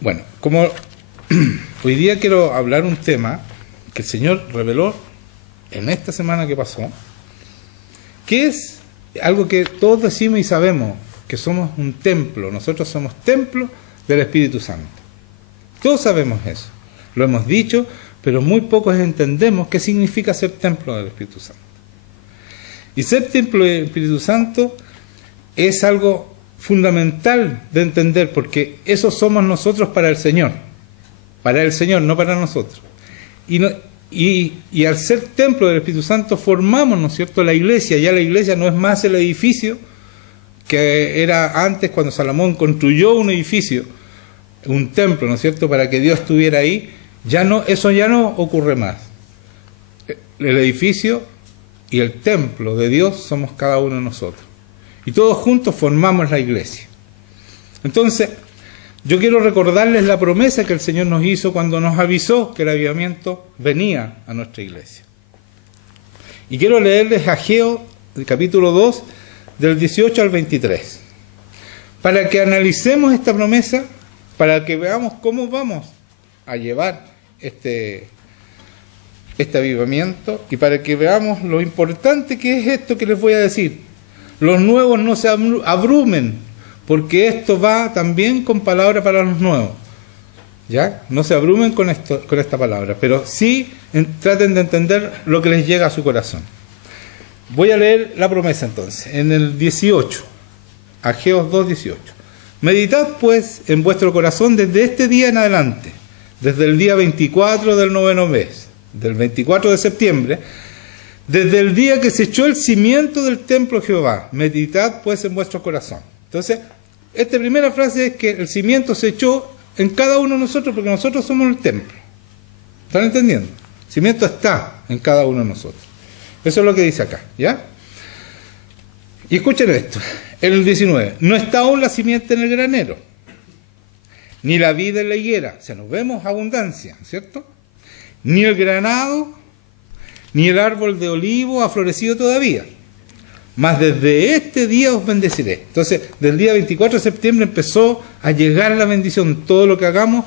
Bueno, como hoy día quiero hablar un tema que el Señor reveló en esta semana que pasó, que es algo que todos decimos y sabemos, que somos un templo, nosotros somos templo del Espíritu Santo. Todos sabemos eso, lo hemos dicho, pero muy pocos entendemos qué significa ser templo del Espíritu Santo. Y ser templo del Espíritu Santo es algo fundamental de entender, porque eso somos nosotros para el Señor, no para nosotros. Y al ser templo del Espíritu Santo formamos, ¿no es cierto?, la iglesia. Ya la iglesia no es más el edificio que era antes, cuando Salomón construyó un edificio, un templo, ¿no es cierto?, para que Dios estuviera ahí. Ya no, eso ya no ocurre más. El edificio y el templo de Dios somos cada uno de nosotros. Y todos juntos formamos la iglesia. Entonces, yo quiero recordarles la promesa que el Señor nos hizo cuando nos avisó que el avivamiento venía a nuestra iglesia. Y quiero leerles Ageo, el capítulo 2, del 18 al 23, para que analicemos esta promesa, para que veamos cómo vamos a llevar este avivamiento, y para que veamos lo importante que es esto que les voy a decir. Los nuevos no se abrumen, porque esto va también con palabra para los nuevos. ¿Ya? No se abrumen con esta palabra, pero sí traten de entender lo que les llega a su corazón. Voy a leer la promesa entonces, en el 18, Ageo 2, 18. Meditad pues en vuestro corazón desde este día en adelante, desde el día 24 del noveno mes, del 24 de septiembre, desde el día que se echó el cimiento del templo de Jehová. Meditad pues en vuestro corazón. Entonces, esta primera frase es que el cimiento se echó en cada uno de nosotros, porque nosotros somos el templo. ¿Están entendiendo? El cimiento está en cada uno de nosotros. Eso es lo que dice acá, ¿ya? Y escuchen esto, en el 19, no está aún la simiente en el granero, ni la vid en la higuera, o sea, nos vemos abundancia, ¿cierto? Ni el granado, ni el árbol de olivo ha florecido todavía, mas desde este día os bendeciré. Entonces, del día 24 de septiembre empezó a llegar la bendición. Todo lo que hagamos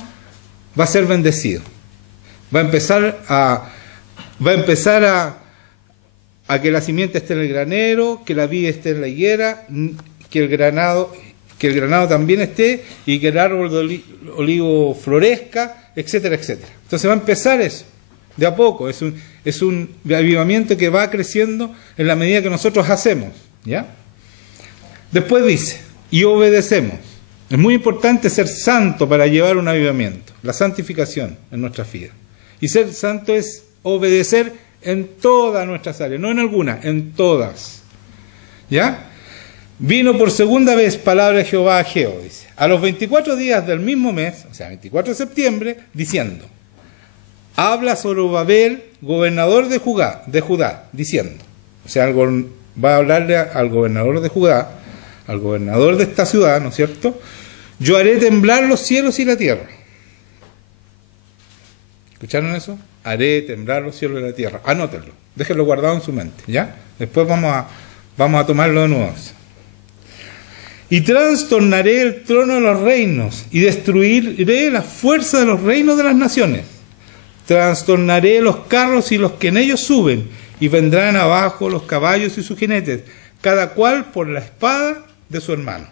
va a ser bendecido. Va a empezar a que la simiente esté en el granero, que la vid esté en la higuera, que el granado también esté, y que el árbol de olivo florezca, etcétera, etcétera. Entonces va a empezar eso, de a poco. Es un avivamiento que va creciendo en la medida que nosotros hacemos, ¿ya? Después dice, y obedecemos. Es muy importante ser santo para llevar un avivamiento, la santificación en nuestra vida. Y ser santo es obedecer en todas nuestras áreas, no en algunas, en todas. ¿Ya? Vino por segunda vez palabra de Jehová a Ageo, dice, a los 24 días del mismo mes, o sea, 24 de septiembre, diciendo, habla Zorobabel, gobernador de Judá, diciendo, o sea, va a hablarle al gobernador de Judá, al gobernador de esta ciudad, ¿no es cierto? Yo haré temblar los cielos y la tierra. ¿Escucharon eso? Haré temblar los cielos y la tierra. Anótenlo, déjenlo guardado en su mente, ¿ya? Después vamos a tomarlo de nuevo. Y trastornaré el trono de los reinos, y destruiré la fuerza de los reinos de las naciones. Trastornaré los carros y los que en ellos suben, y vendrán abajo los caballos y sus jinetes, cada cual por la espada de su hermano.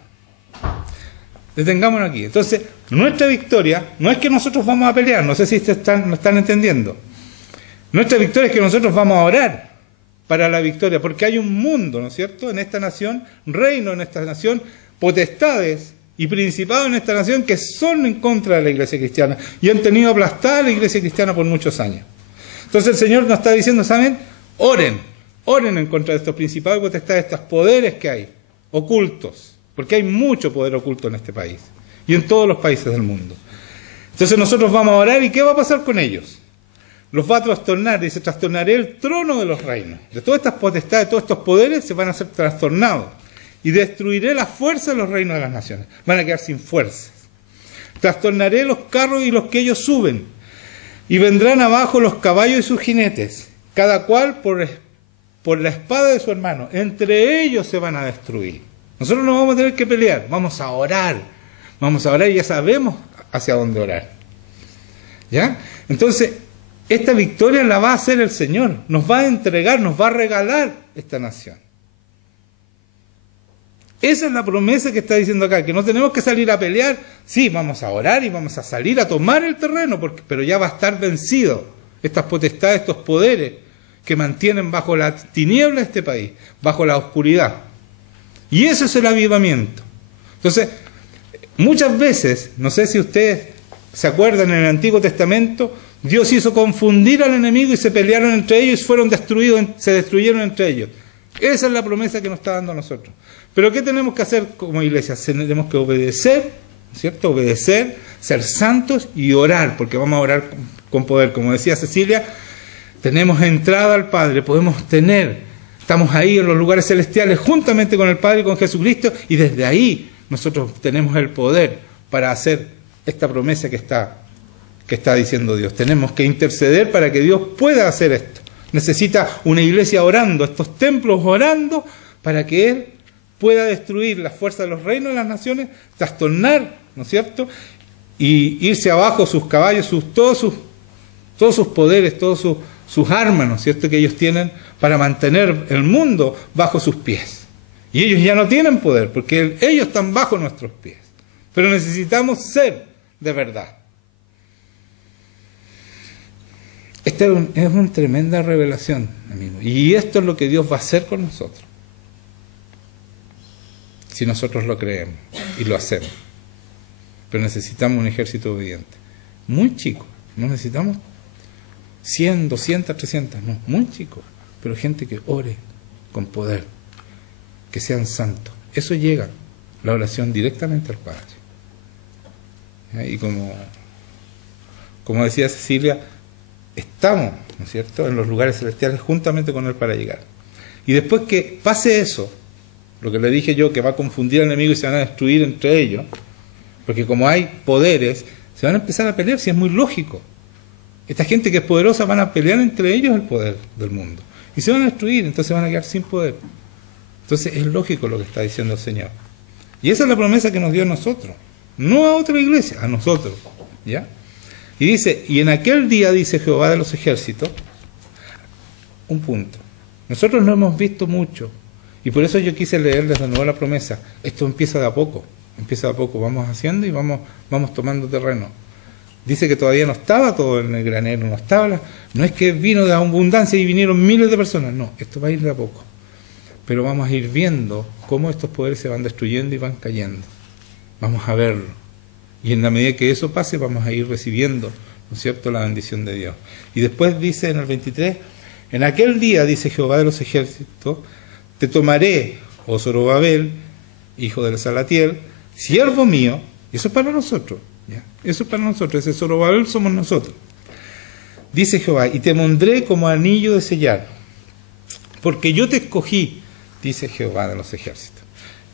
Detengámonos aquí. Entonces, nuestra victoria no es que nosotros vamos a pelear, no sé si lo están entendiendo. Nuestra victoria es que nosotros vamos a orar para la victoria, porque hay un mundo, ¿no es cierto?, en esta nación, reino en esta nación, potestades y principados en esta nación que son en contra de la iglesia cristiana y han tenido aplastada a la iglesia cristiana por muchos años. Entonces el Señor nos está diciendo, ¿saben? Oren en contra de estos principados y potestades, estos poderes que hay, ocultos, porque hay mucho poder oculto en este país y en todos los países del mundo. Entonces nosotros vamos a orar, ¿y qué va a pasar con ellos? Los va a trastornar, dice, trastornaré el trono de los reinos. De todas estas potestades, todos estos poderes se van a ser trastornados. Y destruiré la fuerza de los reinos de las naciones. Van a quedar sin fuerzas. Trastornaré los carros y los que ellos suben. Y vendrán abajo los caballos y sus jinetes, cada cual por la espada de su hermano. Entre ellos se van a destruir. Nosotros no vamos a tener que pelear, vamos a orar y ya sabemos hacia dónde orar. ¿Ya? Entonces, esta victoria la va a hacer el Señor. Nos va a entregar, nos va a regalar esta nación. Esa es la promesa que está diciendo acá, que no tenemos que salir a pelear. Sí, vamos a orar y vamos a salir a tomar el terreno, pero ya va a estar vencido estas potestades, estos poderes que mantienen bajo la tiniebla este país, bajo la oscuridad. Y ese es el avivamiento. Entonces, muchas veces, no sé si ustedes se acuerdan, en el Antiguo Testamento, Dios hizo confundir al enemigo y se pelearon entre ellos y fueron destruidos, se destruyeron entre ellos. Esa es la promesa que nos está dando a nosotros. Pero ¿qué tenemos que hacer como iglesia? Tenemos que obedecer, ¿cierto? Obedecer, ser santos y orar, porque vamos a orar con poder. Como decía Cecilia, tenemos entrada al Padre, estamos ahí en los lugares celestiales juntamente con el Padre y con Jesucristo, y desde ahí nosotros tenemos el poder para hacer esta promesa que está diciendo Dios. Tenemos que interceder para que Dios pueda hacer esto. Necesita una iglesia orando, estos templos orando, para que Él pueda destruir las fuerzas de los reinos de las naciones, trastornar, ¿no es cierto? Y irse abajo sus caballos, todos sus poderes, todas sus armas, ¿no es cierto?, que ellos tienen para mantener el mundo bajo sus pies. Y ellos ya no tienen poder, porque ellos están bajo nuestros pies. Pero necesitamos ser de verdad. Esta es una tremenda revelación, amigos. Y esto es lo que Dios va a hacer con nosotros. Si nosotros lo creemos y lo hacemos. Pero necesitamos un ejército obediente. Muy chico. No necesitamos 100, 200, 300. No, muy chico. Pero gente que ore con poder. Que sean santos. Eso llega, la oración, directamente al Padre. Y como decía Cecilia, estamos, ¿no es cierto?, en los lugares celestiales juntamente con Él para llegar. Y después que pase eso, lo que le dije yo, que va a confundir al enemigo y se van a destruir entre ellos, porque como hay poderes, se van a empezar a pelear, si es muy lógico. Esta gente que es poderosa van a pelear entre ellos el poder del mundo. Y se van a destruir, entonces van a quedar sin poder. Entonces es lógico lo que está diciendo el Señor. Y esa es la promesa que nos dio a nosotros. No a otra iglesia, a nosotros. ¿Ya? Y dice, y en aquel día, dice Jehová de los ejércitos, un punto. Nosotros no hemos visto mucho. Y por eso yo quise leerles de nuevo la promesa. Esto empieza de a poco. Vamos haciendo y vamos tomando terreno. Dice que todavía no estaba todo en el granero, no es que vino de abundancia y vinieron miles de personas. No, esto va a ir de a poco. Pero vamos a ir viendo cómo estos poderes se van destruyendo y van cayendo. Vamos a verlo. Y en la medida que eso pase, vamos a ir recibiendo, ¿no es cierto?, la bendición de Dios. Y después dice en el 23, en aquel día, dice Jehová de los ejércitos, te tomaré, oh Zorobabel, hijo de Salatiel, siervo mío, y eso es para nosotros, ¿ya? Eso es para nosotros, ese Zorobabel somos nosotros. Dice Jehová, y te pondré como anillo de sellar, porque yo te escogí, dice Jehová de los ejércitos.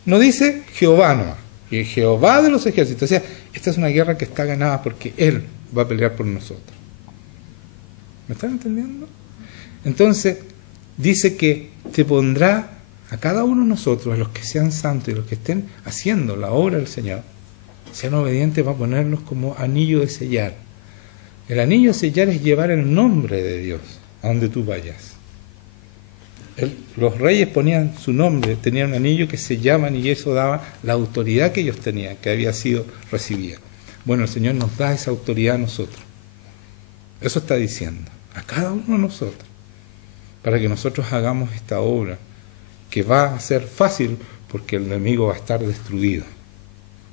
No dice Jehová nomás, y Jehová de los ejércitos. O sea, esta es una guerra que está ganada porque Él va a pelear por nosotros. ¿Me están entendiendo? Entonces, dice que te pondrá a cada uno de nosotros, a los que sean santos y los que estén haciendo la obra del Señor, sean obedientes, va a ponernos como anillo de sellar. El anillo de sellar es llevar el nombre de Dios a donde tú vayas. Los reyes ponían su nombre, tenían un anillo que sellaban y eso daba la autoridad que ellos tenían, que había sido recibida. Bueno, el Señor nos da esa autoridad a nosotros. Eso está diciendo, a cada uno de nosotros, para que nosotros hagamos esta obra, que va a ser fácil porque el enemigo va a estar destruido.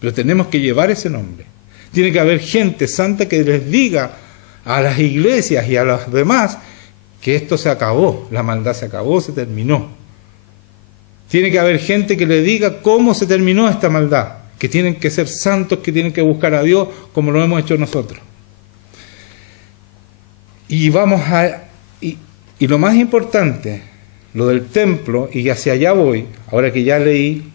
Pero tenemos que llevar ese nombre. Tiene que haber gente santa que les diga a las iglesias y a los demás que esto se acabó, la maldad se acabó, se terminó. Tiene que haber gente que le diga cómo se terminó esta maldad, que tienen que ser santos, que tienen que buscar a Dios como lo hemos hecho nosotros. Y lo más importante, lo del templo, y hacia allá voy, ahora que ya leí,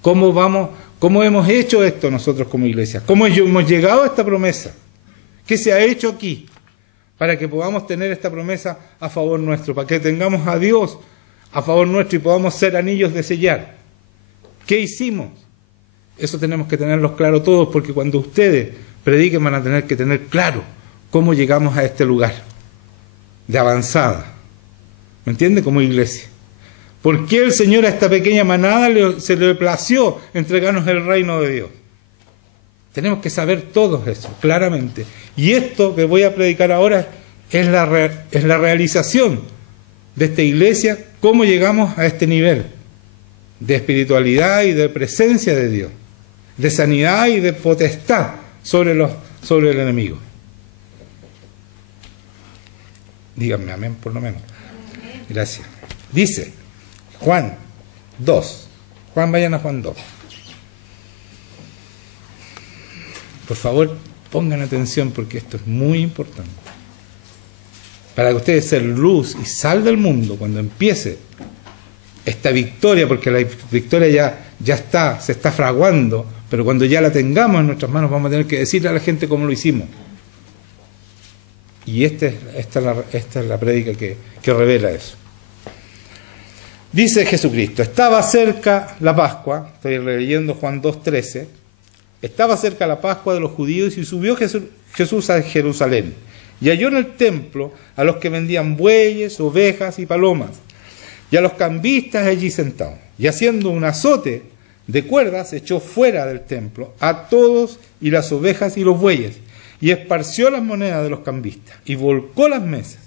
cómo hemos hecho esto nosotros como iglesia, cómo hemos llegado a esta promesa, qué se ha hecho aquí, para que podamos tener esta promesa a favor nuestro, para que tengamos a Dios a favor nuestro y podamos ser anillos de sellar. ¿Qué hicimos? Eso tenemos que tenerlo claro todos, porque cuando ustedes prediquen van a tener que tener claro cómo llegamos a este lugar de avanzada. ¿Me entiende? Como iglesia. ¿Por qué el Señor a esta pequeña manada se le plació entregarnos el reino de Dios? Tenemos que saber todo eso, claramente. Y esto que voy a predicar ahora es la realización de esta iglesia, cómo llegamos a este nivel de espiritualidad y de presencia de Dios, de sanidad y de potestad sobre el enemigo. Díganme amén por lo menos. Gracias. Dice Juan 2. Juan, vayan a Juan 2. Por favor, pongan atención porque esto es muy importante. Para que ustedes sean luz y sal del mundo cuando empiece esta victoria, porque la victoria ya se está fraguando, pero cuando ya la tengamos en nuestras manos vamos a tener que decirle a la gente cómo lo hicimos. Y esta es la prédica que revela eso. Dice Jesucristo, estaba cerca la Pascua, estoy leyendo Juan 2:13, estaba cerca la Pascua de los judíos y subió Jesús a Jerusalén y halló en el templo a los que vendían bueyes, ovejas y palomas y a los cambistas allí sentados, y haciendo un azote de cuerdas echó fuera del templo a todos y las ovejas y los bueyes, y esparció las monedas de los cambistas y volcó las mesas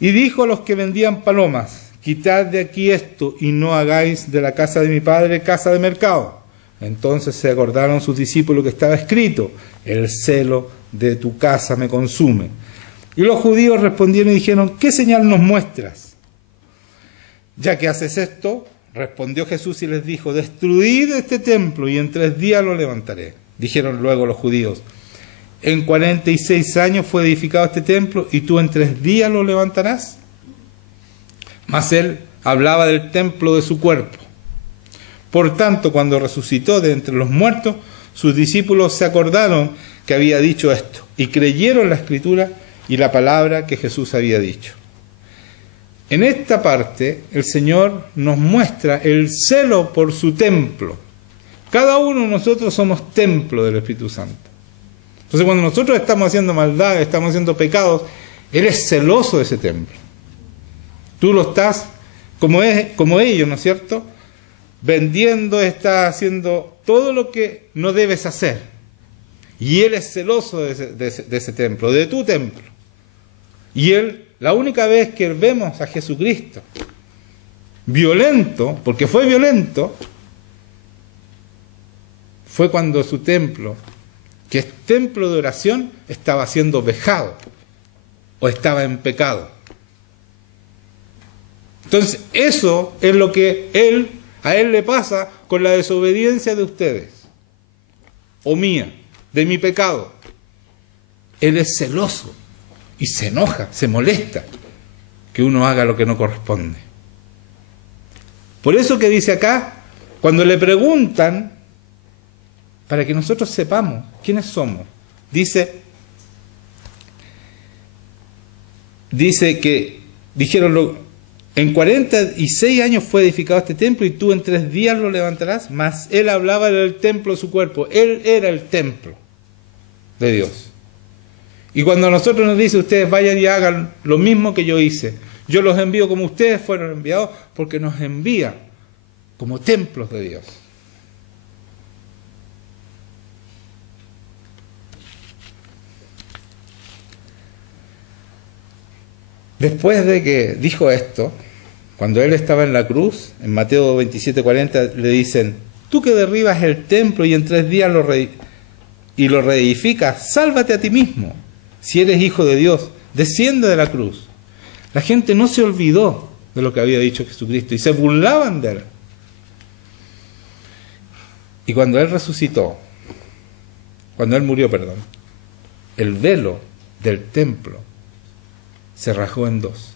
y dijo a los que vendían palomas, quitad de aquí esto y no hagáis de la casa de mi padre casa de mercado. Entonces se acordaron sus discípulos que estaba escrito, el celo de tu casa me consume. Y los judíos respondieron y dijeron, ¿qué señal nos muestras? Ya que haces esto, respondió Jesús y les dijo, destruid este templo y en 3 días lo levantaré. Dijeron luego los judíos, en 46 años fue edificado este templo y tú en 3 días lo levantarás. Mas él hablaba del templo de su cuerpo. Por tanto, cuando resucitó de entre los muertos, sus discípulos se acordaron que había dicho esto y creyeron la escritura y la palabra que Jesús había dicho. En esta parte, el Señor nos muestra el celo por su templo. Cada uno de nosotros somos templo del Espíritu Santo. Entonces, cuando nosotros estamos haciendo maldad, estamos haciendo pecados, Él es celoso de ese templo. Tú lo estás, como ellos, ¿no es cierto?, vendiendo, estás haciendo todo lo que no debes hacer. Y Él es celoso de ese templo, de tu templo. Y Él, la única vez que vemos a Jesucristo violento, porque fue violento, fue cuando su templo, que es templo de oración, estaba siendo vejado o estaba en pecado. Entonces, eso es lo que a él le pasa con la desobediencia de ustedes, o mía, de mi pecado. Él es celoso y se enoja, se molesta que uno haga lo que no corresponde. Por eso que dice acá, cuando le preguntan, para que nosotros sepamos quiénes somos, dice que dijeron, en 46 años fue edificado este templo y tú en 3 días lo levantarás. Mas él hablaba del templo de su cuerpo. Él era el templo de Dios. Y cuando a nosotros nos dice, ustedes vayan y hagan lo mismo que yo hice, yo los envío como ustedes fueron enviados, porque nos envía como templos de Dios. Después de que dijo esto, cuando él estaba en la cruz, en Mateo 27:40, le dicen, tú que derribas el templo y en 3 días lo reedificas, sálvate a ti mismo. Si eres hijo de Dios, desciende de la cruz. La gente no se olvidó de lo que había dicho Jesucristo y se burlaban de él. Y cuando él resucitó, cuando él murió, el velo del templo se rajó en 2,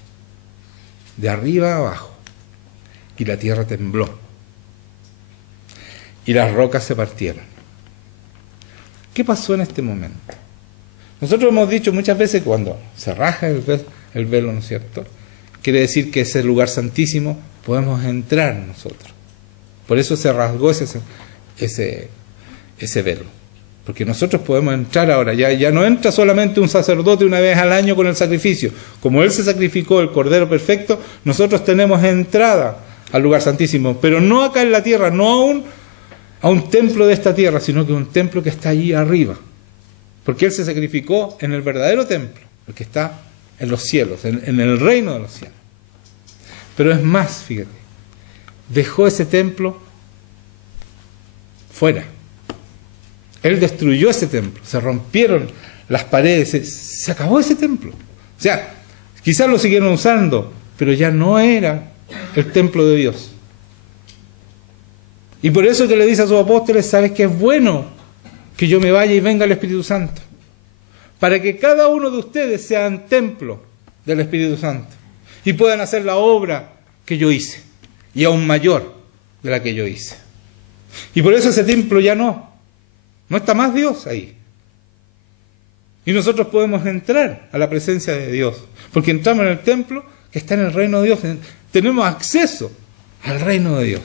de arriba a abajo, y la tierra tembló, y las rocas se partieron. ¿Qué pasó en este momento? Nosotros hemos dicho muchas veces que cuando se raja el velo, ¿no es cierto?, quiere decir que ese lugar santísimo podemos entrar nosotros. Por eso se rasgó ese velo. Porque nosotros podemos entrar ahora, ya no entra solamente un sacerdote una vez al año con el sacrificio. Como Él se sacrificó, el Cordero Perfecto, nosotros tenemos entrada al lugar santísimo, pero no acá en la tierra, no a un templo de esta tierra, sino que un templo que está allí arriba. Porque Él se sacrificó en el verdadero templo, el que está en los cielos, en el reino de los cielos. Pero es más, fíjate, dejó ese templo fuera. Él destruyó ese templo, se rompieron las paredes, se acabó ese templo. O sea, quizás lo siguieron usando, pero ya no era el templo de Dios. Y por eso que le dice a sus apóstoles, sabes que es bueno que yo me vaya y venga el Espíritu Santo, para que cada uno de ustedes sean templo del Espíritu Santo y puedan hacer la obra que yo hice, y aún mayor de la que yo hice. Y por eso ese templo ya no está más Dios ahí. Y nosotros podemos entrar a la presencia de Dios, porque entramos en el templo que está en el reino de Dios. Tenemos acceso al reino de Dios.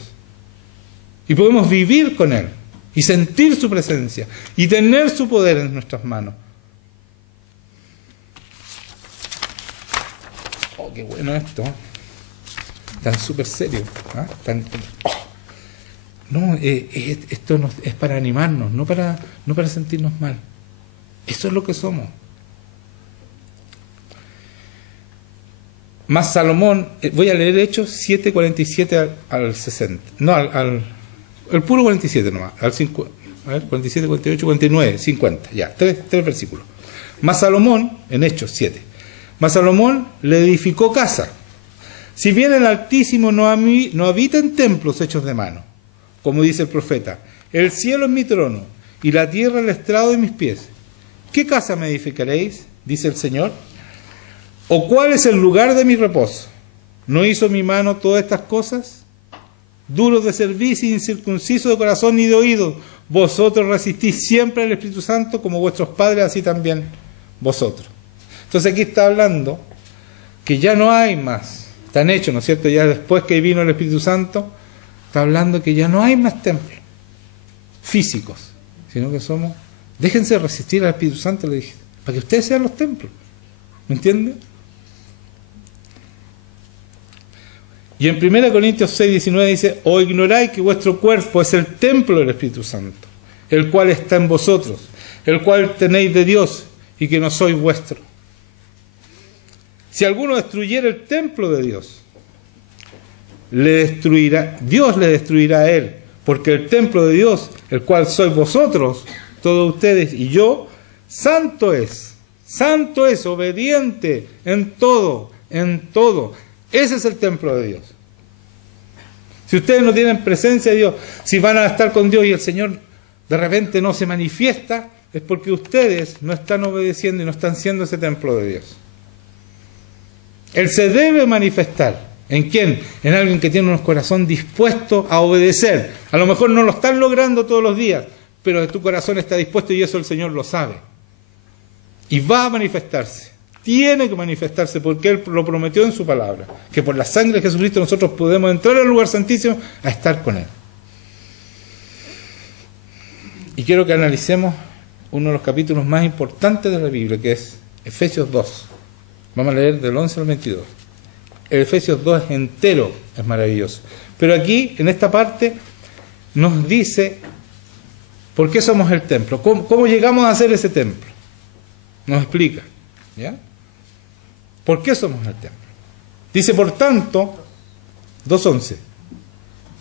Y podemos vivir con Él, y sentir su presencia, y tener su poder en nuestras manos. Oh, qué bueno esto. Tan súper serio. ¿Ah? No, esto es para animarnos, no para sentirnos mal. Eso es lo que somos. Más Salomón, voy a leer Hechos 7, 47 al 60. No, el puro 47 nomás. A ver, 47, 48, 49, 50. Ya, tres versículos. Más Salomón, en Hechos 7. Más Salomón le edificó casa. Si bien el Altísimo no habita en templos hechos de mano, como dice el profeta, el cielo es mi trono y la tierra el estrado de mis pies. ¿Qué casa me edificaréis? Dice el Señor. ¿O cuál es el lugar de mi reposo? ¿No hizo mi mano todas estas cosas? Duros de cerviz y incircuncisos de corazón y de oído, vosotros resistís siempre al Espíritu Santo, como vuestros padres, así también vosotros. Entonces aquí está hablando que ya no hay más, están hechos, ¿no es cierto? Ya después que vino el Espíritu Santo, está hablando que ya no hay más templos físicos, sino que somos, déjense resistir al Espíritu Santo, le dije, para que ustedes sean los templos, ¿me entienden? Y en 1 Corintios 6, 19 dice, ¿o ignoráis que vuestro cuerpo es el templo del Espíritu Santo, el cual está en vosotros, el cual tenéis de Dios y que no sois vuestro? Si alguno destruyera el templo de Dios, Dios le destruirá a él, porque el templo de Dios, el cual sois vosotros, todos ustedes y yo, santo es, obediente en todo. Ese es el templo de Dios. Si ustedes no tienen presencia de Dios, si van a estar con Dios y el Señor de repente no se manifiesta, es porque ustedes no están obedeciendo y no están siendo ese templo de Dios. Él se debe manifestar. ¿En quién? En alguien que tiene un corazón dispuesto a obedecer. A lo mejor no lo están logrando todos los días, pero tu corazón está dispuesto y eso el Señor lo sabe. Y va a manifestarse. Tiene que manifestarse porque Él lo prometió en su palabra. Que por la sangre de Jesucristo nosotros podemos entrar al lugar santísimo a estar con Él. Y quiero que analicemos uno de los capítulos más importantes de la Biblia, que es Efesios 2. Vamos a leer del 11 al 22. El Efesios 2 es entero, es maravilloso. Pero aquí, en esta parte, nos dice por qué somos el templo, cómo llegamos a ser ese templo. Nos explica, ¿ya? ¿Por qué somos el templo? Dice, por tanto, 2.11,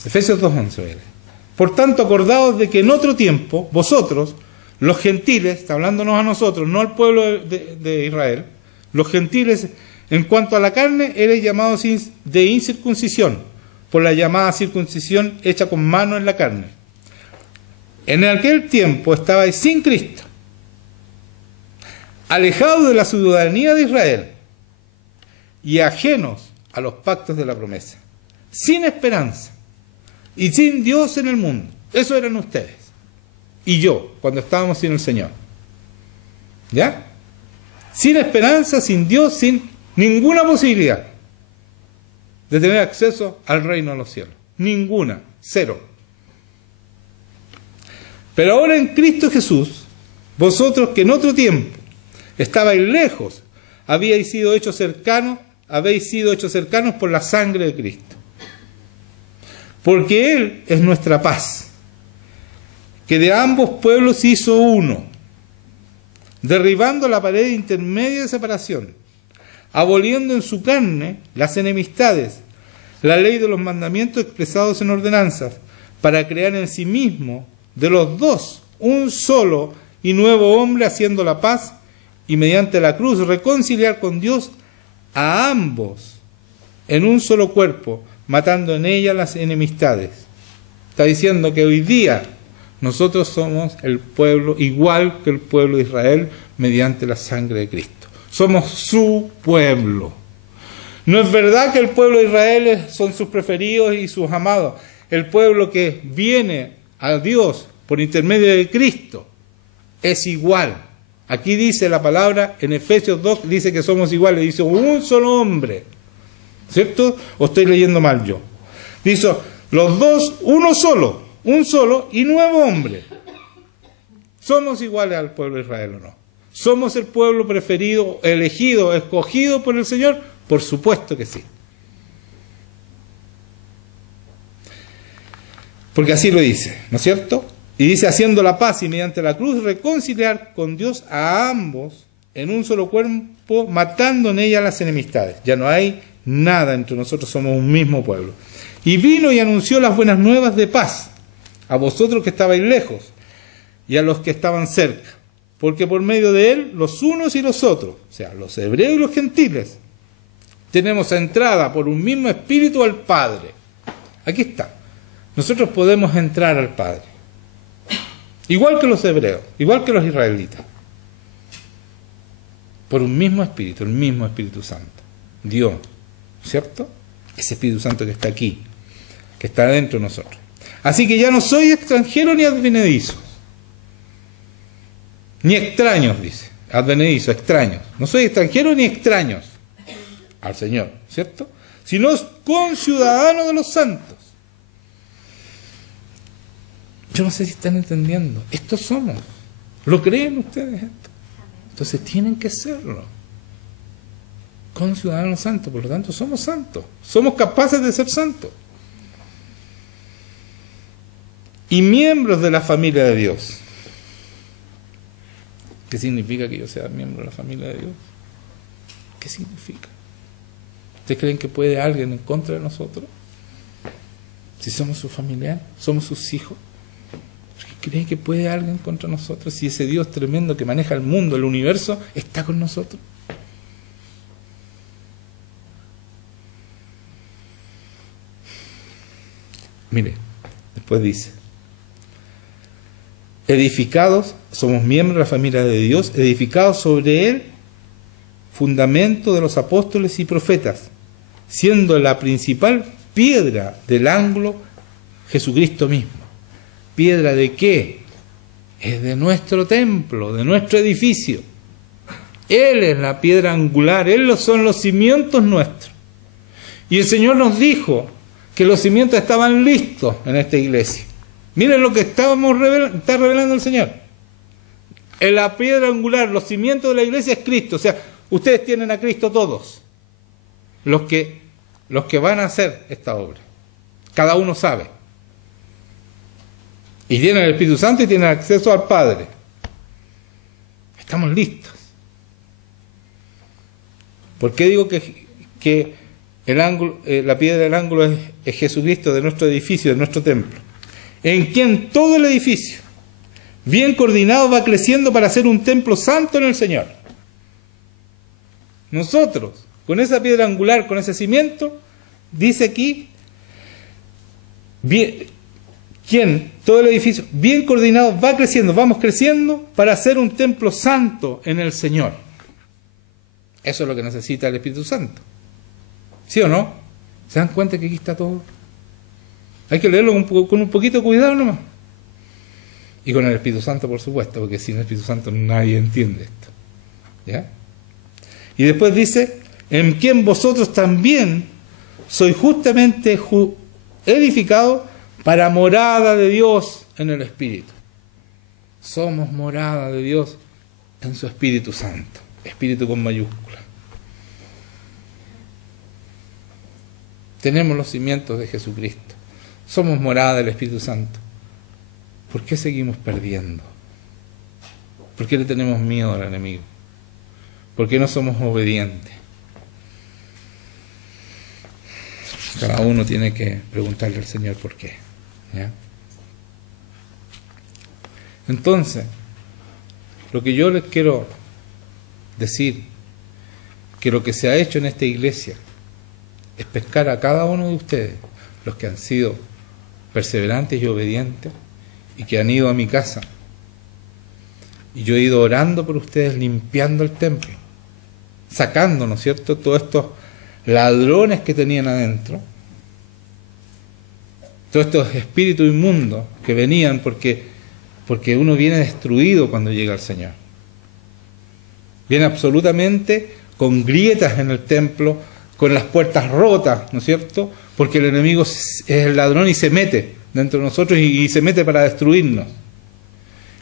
Efesios 2.11, por tanto, acordaos de que en otro tiempo, vosotros, los gentiles, está hablándonos a nosotros, no al pueblo de Israel, los gentiles, en cuanto a la carne, eres llamados de incircuncisión, por la llamada circuncisión hecha con mano en la carne. En aquel tiempo estabais sin Cristo, alejados de la ciudadanía de Israel y ajenos a los pactos de la promesa, sin esperanza y sin Dios en el mundo. Eso eran ustedes y yo cuando estábamos sin el Señor. ¿Ya? Sin esperanza, sin Dios, sin ninguna posibilidad de tener acceso al reino de los cielos. Ninguna. Cero. Pero ahora en Cristo Jesús, vosotros que en otro tiempo estabais lejos, habéis sido hechos cercanos por la sangre de Cristo. Porque Él es nuestra paz, que de ambos pueblos hizo uno, derribando la pared intermedia de separación, aboliendo en su carne las enemistades, la ley de los mandamientos expresados en ordenanzas, para crear en sí mismo de los dos un solo y nuevo hombre, haciendo la paz, y mediante la cruz reconciliar con Dios a ambos en un solo cuerpo, matando en ella las enemistades. Está diciendo que hoy día nosotros somos el pueblo igual que el pueblo de Israel mediante la sangre de Cristo. Somos su pueblo. No es verdad que el pueblo de Israel son sus preferidos y sus amados. El pueblo que viene a Dios por intermedio de Cristo es igual. Aquí dice la palabra, en Efesios 2, dice que somos iguales. Dice un solo hombre. ¿Cierto? ¿O estoy leyendo mal yo? Dice, los dos, un solo y nuevo hombre. ¿Somos iguales al pueblo de Israel o no? ¿Somos el pueblo preferido, elegido, escogido por el Señor? Por supuesto que sí. Porque así lo dice, ¿no es cierto? Y dice, haciendo la paz y mediante la cruz reconciliar con Dios a ambos en un solo cuerpo, matando en ella las enemistades. Ya no hay nada entre nosotros, somos un mismo pueblo. Y vino y anunció las buenas nuevas de paz a vosotros que estabais lejos y a los que estaban cerca, porque por medio de él los unos y los otros, o sea, los hebreos y los gentiles, tenemos entrada por un mismo espíritu al Padre. Aquí está. Nosotros podemos entrar al Padre, igual que los hebreos, igual que los israelitas, por un mismo espíritu, el mismo Espíritu Santo, Dios, ¿cierto? Ese Espíritu Santo que está aquí, que está dentro de nosotros. Así que ya no soy extranjero ni advenedizo, ni extraños, dice, advenedizo, extraños. No soy extranjero ni extraños al Señor, ¿cierto? Sino conciudadano de los santos. Yo no sé si están entendiendo. Estos somos. ¿Lo creen ustedes esto? Entonces tienen que serlo. Conciudadanos santos, por lo tanto somos santos. Somos capaces de ser santos. Y miembros de la familia de Dios. ¿Qué significa que yo sea miembro de la familia de Dios? ¿Qué significa? ¿Ustedes creen que puede alguien en contra de nosotros? Si somos su familiar, somos sus hijos. ¿Creen que puede alguien contra nosotros? Si ese Dios tremendo que maneja el mundo, el universo, está con nosotros. Mire, después dice, edificados, somos miembros de la familia de Dios, edificados sobre él, fundamento de los apóstoles y profetas, siendo la principal piedra del ángulo Jesucristo mismo. ¿Piedra de qué? Es de nuestro templo, de nuestro edificio. Él es la piedra angular, Él son los cimientos nuestros. Y el Señor nos dijo que los cimientos estaban listos en esta iglesia. Miren lo que está revelando el Señor. En la piedra angular, los cimientos de la iglesia es Cristo. O sea, ustedes tienen a Cristo todos. Los que van a hacer esta obra. Cada uno sabe. Y tienen el Espíritu Santo y tienen acceso al Padre. Estamos listos. ¿Por qué digo que el ángulo, la piedra del ángulo es Jesucristo, de nuestro edificio, de nuestro templo? En quien todo el edificio, bien coordinado, va creciendo para ser un templo santo en el Señor. Nosotros, con esa piedra angular, con ese cimiento, dice aquí, todo el edificio, bien coordinado, va creciendo, vamos creciendo para ser un templo santo en el Señor. Eso es lo que necesita el Espíritu Santo. ¿Sí o no? ¿Se dan cuenta que aquí está todo? Hay que leerlo con un poquito de cuidado nomás. Y con el Espíritu Santo, por supuesto, porque sin el Espíritu Santo nadie entiende esto. ¿Ya? Y después dice, en quien vosotros también sois justamente edificados para morada de Dios en el Espíritu. Somos morada de Dios en su Espíritu Santo. Espíritu con mayúscula. Tenemos los cimientos de Jesucristo. Somos morada del Espíritu Santo. ¿Por qué seguimos perdiendo? ¿Por qué le tenemos miedo al enemigo? ¿Por qué no somos obedientes? Cada uno tiene que preguntarle al Señor por qué. ¿Ya? Entonces, lo que yo les quiero decir, que lo que se ha hecho en esta iglesia es pescar a cada uno de ustedes, los que han sido perseverantes y obedientes, y que han ido a mi casa, y yo he ido orando por ustedes, limpiando el templo, sacando, ¿no es cierto?, todos estos ladrones que tenían adentro, todos estos espíritus inmundos que venían porque uno viene destruido cuando llega al Señor. Viene absolutamente con grietas en el templo, con las puertas rotas, ¿no es cierto?, porque el enemigo es el ladrón y se mete dentro de nosotros y se mete para destruirnos.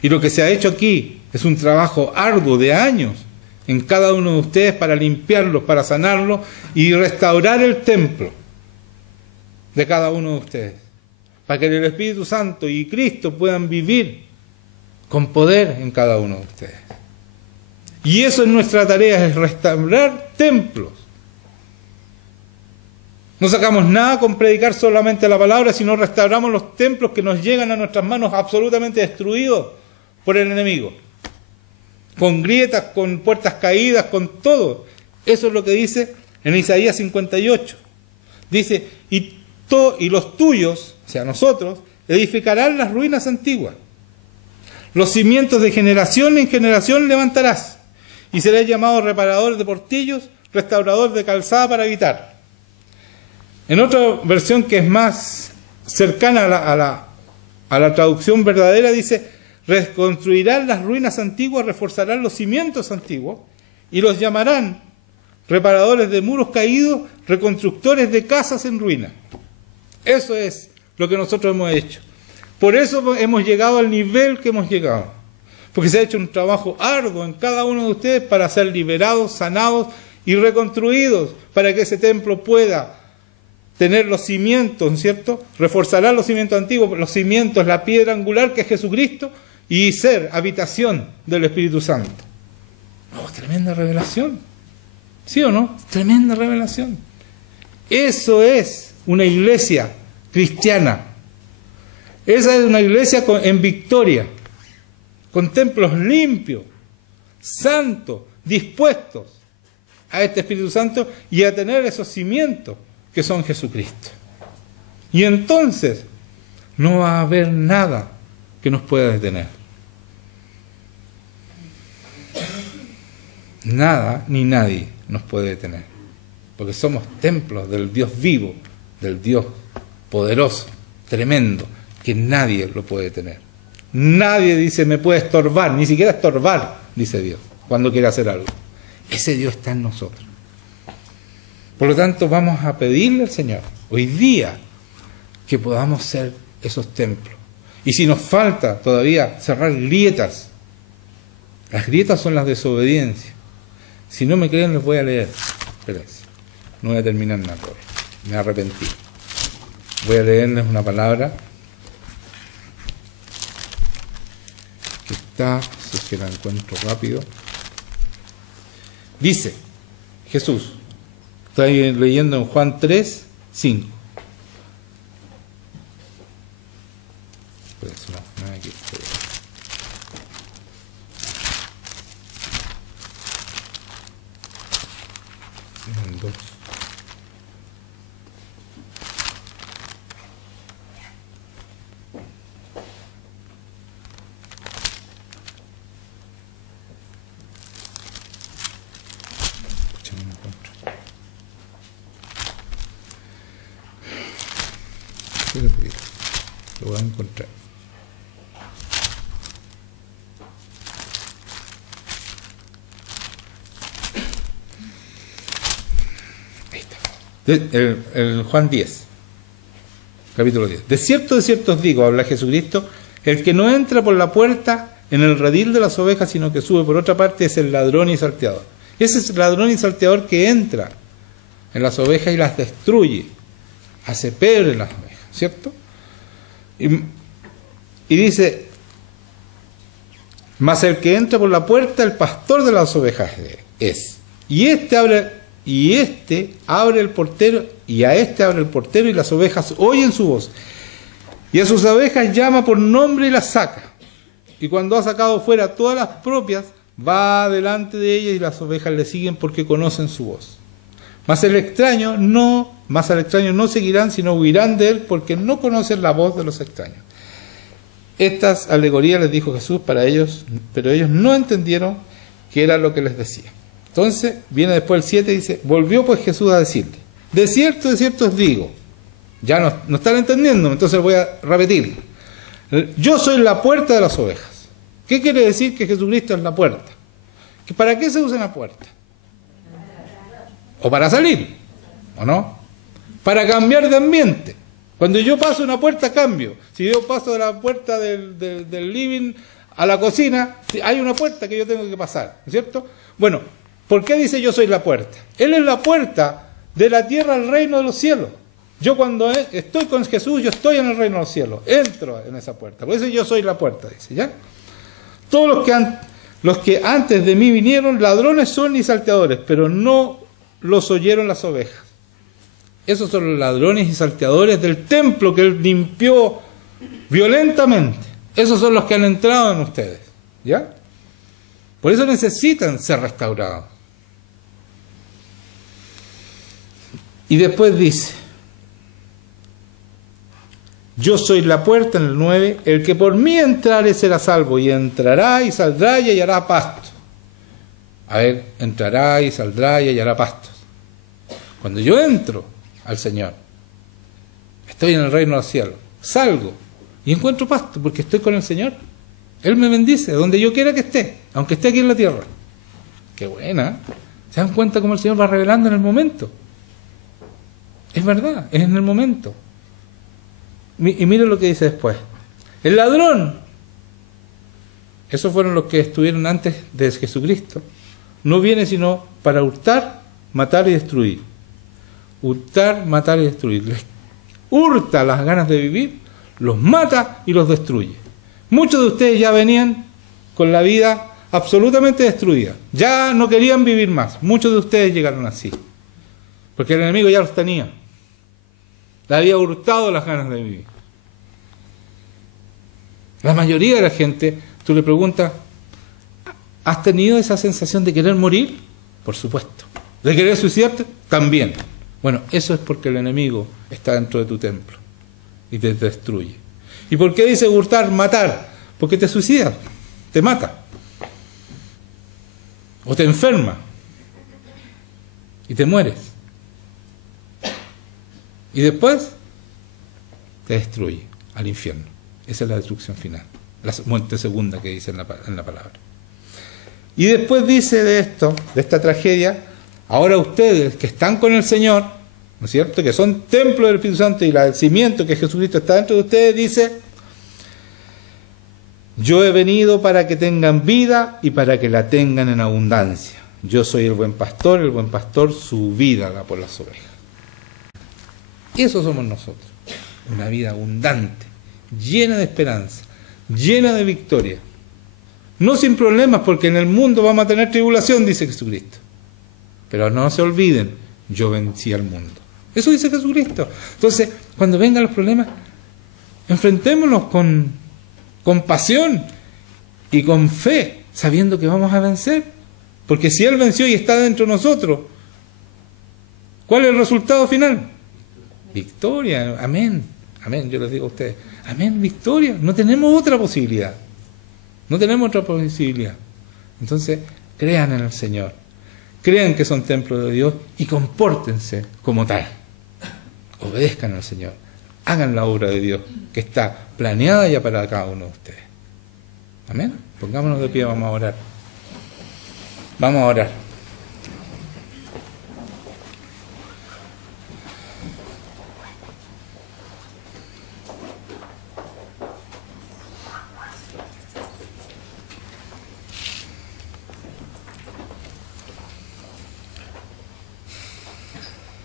Y lo que se ha hecho aquí es un trabajo arduo de años en cada uno de ustedes para limpiarlos, para sanarlos y restaurar el templo de cada uno de ustedes, para que el Espíritu Santo y Cristo puedan vivir con poder en cada uno de ustedes. Y eso es nuestra tarea, es restaurar templos. No sacamos nada con predicar solamente la palabra, sino restauramos los templos que nos llegan a nuestras manos absolutamente destruidos por el enemigo. Con grietas, con puertas caídas, con todo. Eso es lo que dice en Isaías 58. Dice, y los tuyos, o sea nosotros, edificarán las ruinas antiguas. Los cimientos de generación en generación levantarás. Y serás llamado reparador de portillos, restaurador de calzada para habitar. En otra versión que es más cercana a la traducción verdadera, dice, reconstruirán las ruinas antiguas, reforzarán los cimientos antiguos, y los llamarán reparadores de muros caídos, reconstructores de casas en ruina. Eso es lo que nosotros hemos hecho. Por eso hemos llegado al nivel que hemos llegado. Porque se ha hecho un trabajo arduo en cada uno de ustedes para ser liberados, sanados y reconstruidos, para que ese templo pueda tener los cimientos, ¿cierto? Reforzará los cimientos antiguos, los cimientos, la piedra angular que es Jesucristo, y ser habitación del Espíritu Santo. Oh, tremenda revelación. ¿Sí o no? Tremenda revelación. Eso es una iglesia cristiana. Esa es una iglesia en victoria, con templos limpios, santos, dispuestos a este Espíritu Santo y a tener esos cimientos que son Jesucristo. Y entonces no va a haber nada que nos pueda detener. Nada ni nadie nos puede detener. Porque somos templos del Dios vivo, del Dios poderoso, tremendo, que nadie lo puede detener. Nadie dice me puede estorbar, ni siquiera estorbar, dice Dios, cuando quiere hacer algo. Ese Dios está en nosotros. Por lo tanto, vamos a pedirle al Señor hoy día que podamos ser esos templos. Y si nos falta todavía cerrar grietas, las grietas son las desobediencias. Si no me creen, les voy a leer. Espérense, no voy a terminar nada, me arrepentí. Voy a leerles una palabra que está, si es que la encuentro rápido. Dice Jesús, estoy leyendo en Juan 3, 5. No, aquí. Lo voy a encontrar. Ahí está. El Juan 10, capítulo 10. De cierto os digo, habla Jesucristo, el que no entra por la puerta en el redil de las ovejas, sino que sube por otra parte, es el ladrón y salteador. Ese es el ladrón y salteador que entra en las ovejas y las destruye, hace pebre en las ovejas, ¿cierto? Y dice, mas el que entra por la puerta, el pastor de las ovejas es. Y este abre el portero, y a este abre el portero, y las ovejas oyen su voz. Y a sus ovejas llama por nombre y las saca. Y cuando ha sacado fuera todas las propias, va delante de ellas y las ovejas le siguen porque conocen su voz. Mas al extraño no seguirán, sino huirán de él porque no conocen la voz de los extraños. Estas alegorías les dijo Jesús para ellos, pero ellos no entendieron qué era lo que les decía. Entonces viene después el 7 y dice, volvió pues Jesús a decirle, de cierto os digo, ya no están entendiendo, entonces voy a repetir, yo soy la puerta de las ovejas. ¿Qué quiere decir que Jesucristo es la puerta? ¿Para qué se usa la puerta? ¿O para salir? ¿O no? Para cambiar de ambiente. Cuando yo paso una puerta, cambio. Si yo paso de la puerta del living a la cocina, hay una puerta que yo tengo que pasar, ¿no es cierto? Bueno, ¿por qué dice yo soy la puerta? Él es la puerta de la tierra al reino de los cielos. Yo cuando estoy con Jesús, yo estoy en el reino de los cielos. Entro en esa puerta. Por eso yo soy la puerta, dice, ¿ya? Todos los que antes de mí vinieron, ladrones son y salteadores, pero no los oyeron las ovejas. Esos son los ladrones y salteadores del templo que él limpió violentamente. Esos son los que han entrado en ustedes, ¿ya? Por eso necesitan ser restaurados. Y después dice, yo soy la puerta, en el 9, el que por mí entrare será salvo, y entrará y saldrá y hallará pasto. A ver, entrará y saldrá y hallará pastos. Cuando yo entro al Señor, estoy en el reino del cielo, salgo y encuentro pasto porque estoy con el Señor. Él me bendice donde yo quiera que esté, aunque esté aquí en la tierra. Qué buena. ¿Se dan cuenta cómo el Señor va revelando en el momento? Es verdad, es en el momento. Y miren lo que dice después. El ladrón, esos fueron los que estuvieron antes de Jesucristo, no viene sino para hurtar, matar y destruir. Hurtar, matar y destruir. Les hurta las ganas de vivir, los mata y los destruye. Muchos de ustedes ya venían con la vida absolutamente destruida. Ya no querían vivir más. Muchos de ustedes llegaron así. Porque el enemigo ya los tenía. Le había hurtado las ganas de vivir. La mayoría de la gente, tú le preguntas, ¿has tenido esa sensación de querer morir? Por supuesto. ¿De querer suicidarte? También. Bueno, eso es porque el enemigo está dentro de tu templo y te destruye. ¿Y por qué dice hurtar, matar? Porque te suicida, te mata. O te enferma. Y te mueres. Y después te destruye al infierno. Esa es la destrucción final. La muerte segunda que dice en la palabra. Y después dice de esto, de esta tragedia, ahora ustedes que están con el Señor, ¿no es cierto?, que son templo del Espíritu Santo y el cimiento que Jesucristo está dentro de ustedes, dice, yo he venido para que tengan vida y para que la tengan en abundancia. Yo soy el buen pastor su vida da por las ovejas. Eso somos nosotros, una vida abundante, llena de esperanza, llena de victoria. No sin problemas, porque en el mundo vamos a tener tribulación, dice Jesucristo. Pero no se olviden, yo vencí al mundo. Eso dice Jesucristo. Entonces, cuando vengan los problemas, enfrentémonos con pasión y con fe, sabiendo que vamos a vencer. Porque si Él venció y está dentro de nosotros, ¿cuál es el resultado final? Victoria, amén, amén, yo les digo a ustedes, amén, victoria, no tenemos otra posibilidad, no tenemos otra posibilidad. Entonces, crean en el Señor, crean que son templo de Dios y compórtense como tal, obedezcan al Señor, hagan la obra de Dios que está planeada ya para cada uno de ustedes. Amén, pongámonos de pie, vamos a orar. Vamos a orar.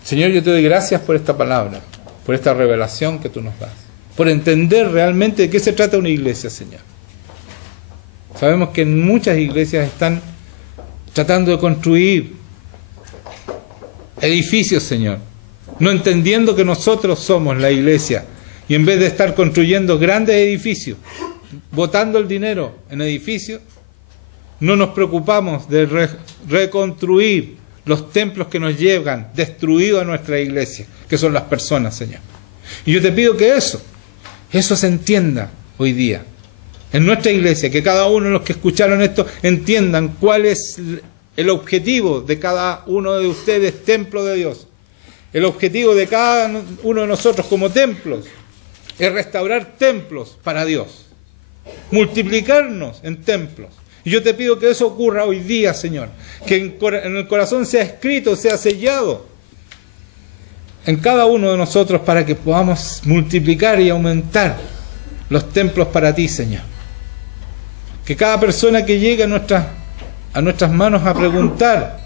Señor, yo te doy gracias por esta palabra, por esta revelación que tú nos das, por entender realmente de qué se trata una iglesia, Señor. Sabemos que en muchas iglesias están tratando de construir edificios, Señor, no entendiendo que nosotros somos la iglesia, y en vez de estar construyendo grandes edificios, botando el dinero en edificios, no nos preocupamos de reconstruir los templos que nos llevan destruidos a nuestra iglesia, que son las personas, Señor. Y yo te pido que eso se entienda hoy día en nuestra iglesia, que cada uno de los que escucharon esto entiendan cuál es el objetivo de cada uno de ustedes, templo de Dios. El objetivo de cada uno de nosotros como templos es restaurar templos para Dios, multiplicarnos en templos. Y yo te pido que eso ocurra hoy día, Señor, que en el corazón sea escrito, sea sellado en cada uno de nosotros para que podamos multiplicar y aumentar los templos para ti, Señor. Que cada persona que llegue a nuestras manos a preguntar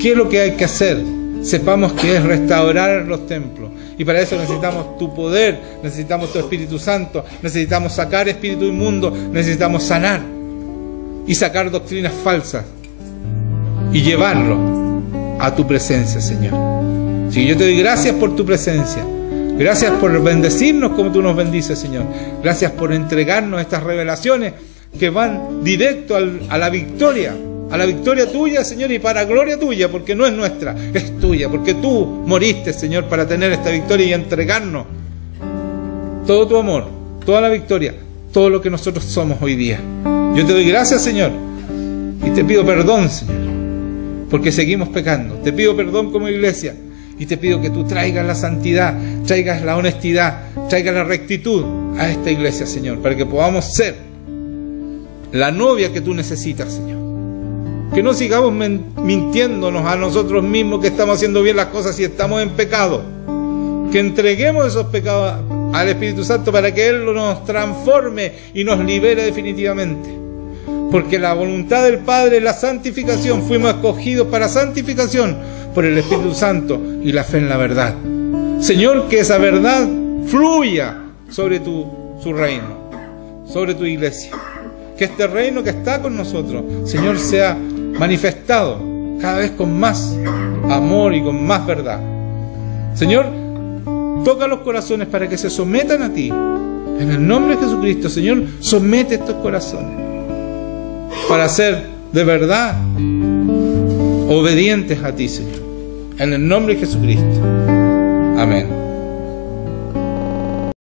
qué es lo que hay que hacer, sepamos que es restaurar los templos. Y para eso necesitamos tu poder, necesitamos tu Espíritu Santo, necesitamos sacar espíritu inmundo, necesitamos sanar y sacar doctrinas falsas y llevarlo a tu presencia, Señor. Sí, yo te doy gracias por tu presencia. Gracias por bendecirnos como tú nos bendices, Señor. Gracias por entregarnos estas revelaciones que van directo a la victoria tuya, Señor, y para gloria tuya, porque no es nuestra, es tuya, porque tú moriste, Señor, para tener esta victoria y entregarnos todo tu amor, toda la victoria, todo lo que nosotros somos hoy día. Yo te doy gracias, Señor, y te pido perdón, Señor, porque seguimos pecando. Te pido perdón como iglesia y te pido que tú traigas la santidad, traigas la honestidad, traigas la rectitud a esta iglesia, Señor, para que podamos ser la novia que tú necesitas, Señor. Que no sigamos mintiéndonos a nosotros mismos que estamos haciendo bien las cosas y estamos en pecado. Que entreguemos esos pecados al Espíritu Santo para que Él nos transforme y nos libere definitivamente. Porque la voluntad del Padre es la santificación. Fuimos escogidos para santificación por el Espíritu Santo y la fe en la verdad. Señor, que esa verdad fluya sobre su reino, sobre tu iglesia. Que este reino que está con nosotros, Señor, sea manifestado cada vez con más amor y con más verdad. Señor, toca los corazones para que se sometan a ti. En el nombre de Jesucristo, Señor, somete estos corazones para ser de verdad obedientes a ti, Señor. En el nombre de Jesucristo. Amén.